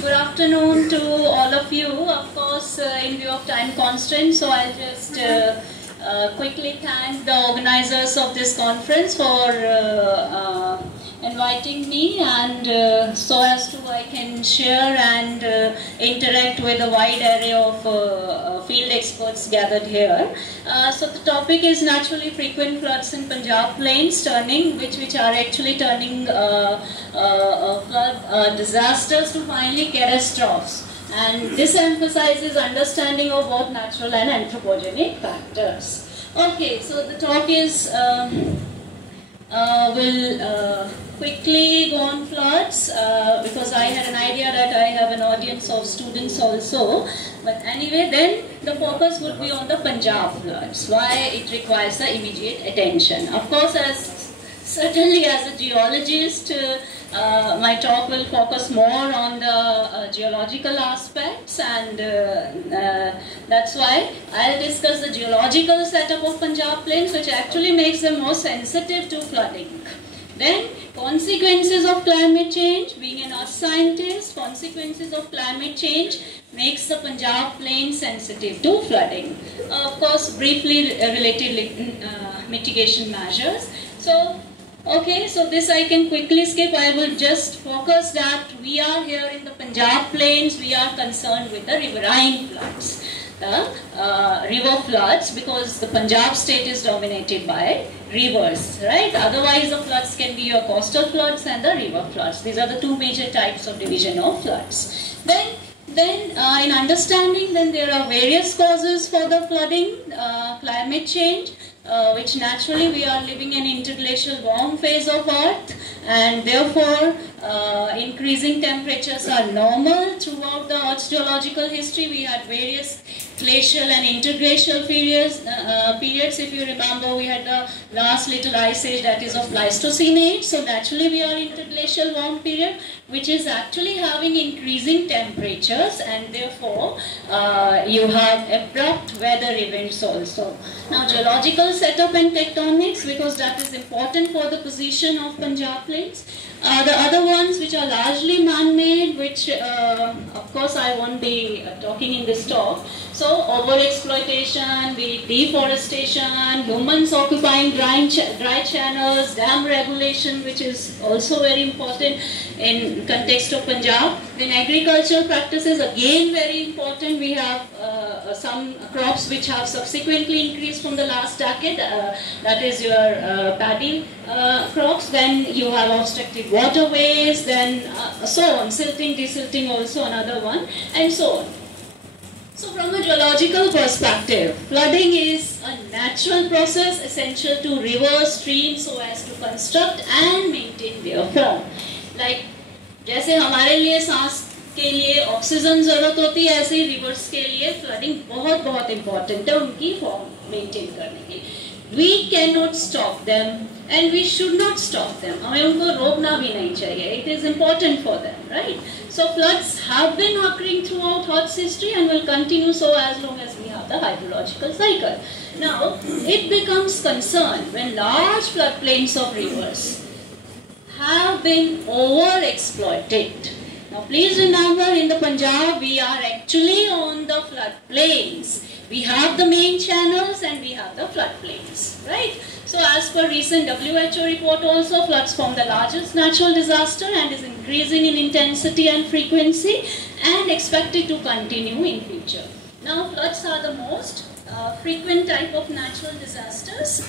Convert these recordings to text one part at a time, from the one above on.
Good afternoon to all of you. Of course, in view of time constraints, so I'll just quickly thank the organizers of this conference for inviting me, and so as to I can share and interact with a wide array of field experts gathered here. So the topic is naturally frequent floods in Punjab plains, which are actually turning flood disasters to finally catastrophes. And this emphasizes understanding of both natural and anthropogenic factors. Okay, so the talk is will quickly go on floods because I had an idea that I have an audience of students also. But anyway, then the focus would be on the Punjab floods, why it requires the immediate attention. Of course, certainly as a geologist, my talk will focus more on the geological aspects, and that's why I'll discuss the geological setup of Punjab plains, which actually makes them more sensitive to flooding. Then consequences of climate change. Being an earth scientist, consequences of climate change makes the Punjab plains sensitive to flooding. Of course, briefly related mitigation measures. Okay, so this I can quickly skip. I will just focus that we are here in the Punjab plains. We are concerned with the riverine floods, the river floods, because the Punjab state is dominated by rivers, right? Otherwise, the floods can be your coastal floods and the river floods. These are the two major types of division of floods. Then in understanding, then there are various causes for the flooding, climate change. Which naturally we are living in interglacial warm phase of Earth, and therefore increasing temperatures are normal throughout the Earth's geological history. We had various glacial and interglacial periods. If you remember, we had the last little ice age, that is of Pleistocene age. So naturally we are interglacial warm period, which is actually having increasing temperatures, and therefore you have abrupt weather events also. Now, geological setup and tectonics, because that is important for the position of Punjab plains. The other ones which are largely man-made, which of course I won't be talking in this talk. So overexploitation, deforestation, humans occupying dry channels, dam regulation, which is also very important in context of Punjab. Then agricultural practices, again very important. We have some crops which have subsequently increased from the last decade. That is your paddy crops. Then you have obstructed waterways, then so on, silting, desilting also another one, and so on. So from a geological perspective, flooding is a natural process essential to rivers, streams, so as to construct and maintain their form. Like जैसे हमारे लिए सांस के लिए oxygen जरूरत होती है, ऐसे ही रिवर्स के लिए फ्लडिंग बहुत बहुत इम्पोर्टेंट है उनकी फॉर्म मेंटेन करने की. We cannot stop them and we should not stop them. हमें उनको रोकना भी नहीं चाहिए. It is important for them, right? So floods have been occurring throughout Earth's history and will continue so as long as we have the hydrological cycle. Now, it becomes concern when large floodplains of rivers have been overexploited. Now, please remember, in the Punjab, we are actually on the floodplains. We have the main channels and we have the floodplains, right? So as per recent WHO report also, floods form the largest natural disaster and is increasing in intensity and frequency and expected to continue in future. Now, floods are the most frequent type of natural disasters.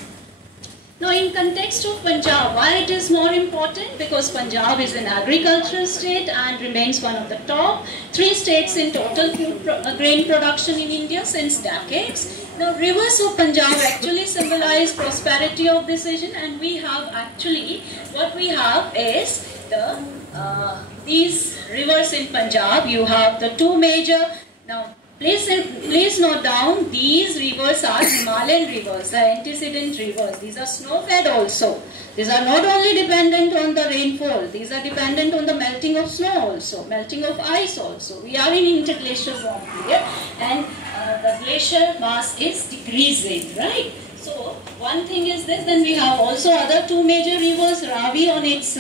Now, in context of Punjab, why it is more important? Because Punjab is an agricultural state and remains one of the top 3 states in total grain production in India since decades. Now, rivers of Punjab actually symbolize prosperity of this region, and we have actually, what we have is these rivers in Punjab. You have the 2 major, now please note down, these rivers are Himalayan rivers, the antecedent rivers. These are snow-fed also. These are not only dependent on the rainfall, these are dependent on the melting of snow also, melting of ice also. We are in interglacial warm period and the glacial mass is decreasing, right? So one thing is this, then we have also other 2 major rivers, Ravi on its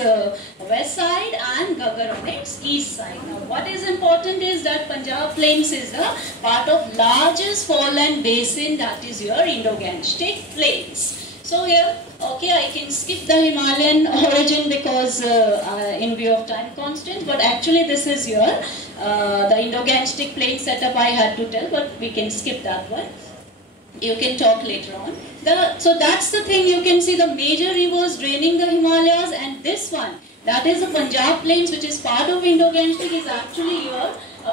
west side and Ghaggar on its east side. Now what is important is that Punjab Plains is a part of largest foreland basin, that is your Indo-Gangetic Plains. So here, okay, I can skip the Himalayan origin because in view of time constraints, but actually this is your the Indo-Gangetic Plain setup I had to tell, but we can skip that one. You can talk later on. So that's the thing, you can see the major rivers draining the Himalayas, and this one, that is the Punjab Plains, which is part of Indo-Gangetic, is actually your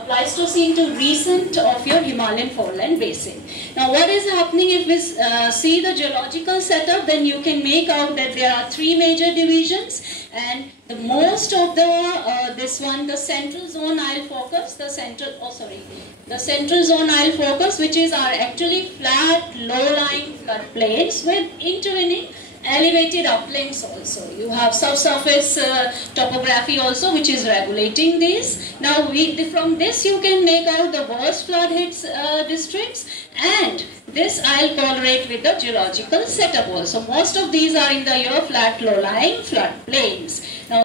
Pleistocene to recent of your Himalayan foreland basin. Now what is happening, if we see the geological setup, then you can make out that there are three major divisions, and the most of the this one, the central zone I'll focus, the central zone I'll focus, which is our actually flat, low-lying floodplains with intervening elevated uplands also. You have subsurface topography also, which is regulating this. Now from this you can make out the worst flood hits districts, and this I'll correlate with the geological setup also. Most of these are in the flat low-lying flood plains.